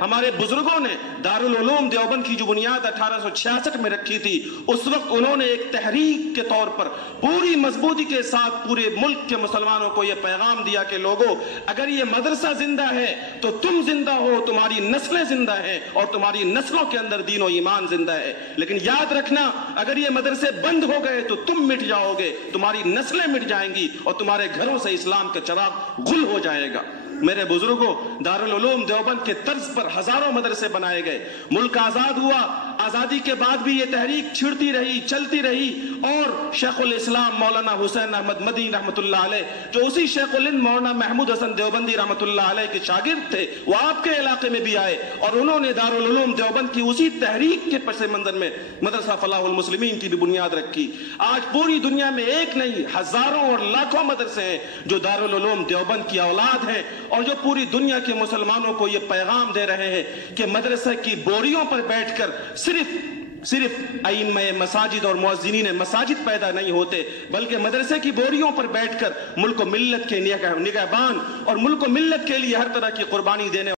ہمارے بزرگوں نے دارال علوم دیوبند کی جو بنیاد 1866 میں رکھی تھی، اس وقت انہوں نے ایک تحریک کے طور پر پوری مضبوطی کے ساتھ پورے ملک کے مسلمانوں کو یہ پیغام دیا کہ لوگوں، اگر یہ مدرسہ زندہ ہے تو تم زندہ ہو، تمہاری نسلیں زندہ ہیں اور تمہاری نسلوں کے اندر دین و ایمان زندہ ہے، لیکن یاد رکھنا اگر یہ مدرسے بند ہو گئے تو تم مٹ جاؤ گے، تمہاری نسلیں مٹ جائیں گی اور تمہارے گھروں سے اسلام کا چراغ گل ہو جائے گا۔ میرے بزرگوں، دارالعلوم دیوبند کے طرز پر ہزاروں مدرسے بنائے گئے، ملک آزاد ہوا، آزادی کے بعد بھی یہ تحریک چھڑتی رہی، چلتی رہی، اور شیخ الاسلام مولانا حسین احمد مدنی رحمت اللہ علیہ، جو اسی شیخ الہند مولانا محمود حسن دیوبندی رحمت اللہ علیہ کے شاگرد تھے، وہ آپ کے علاقے میں بھی آئے اور انہوں نے دارالعلوم دیوبند کی اسی تحریک کے پس منظر میں مدرسہ فلاح المسلمین کی بھی بنیاد رکھی۔ آج پوری دنیا میں ایک نہیں، ہزاروں اور لاکھوں مدرسے ہیں جو دارالعلوم دیوبند کی اولاد ہیں، اور جو پوری دنیا کے مسلمانوں کو یہ پیغام دے رہے ہیں کہ مدرسہ کی بوریوں پر بیٹھ کر صرف ائمہ مساجد اور مؤذنین مساجد پیدا نہیں ہوتے، بلکہ مدرسے کی بوریوں پر بیٹھ کر ملک و ملت کے نگہبان اور ملک و ملت کے لیے ہر طرح کی قربانی دینے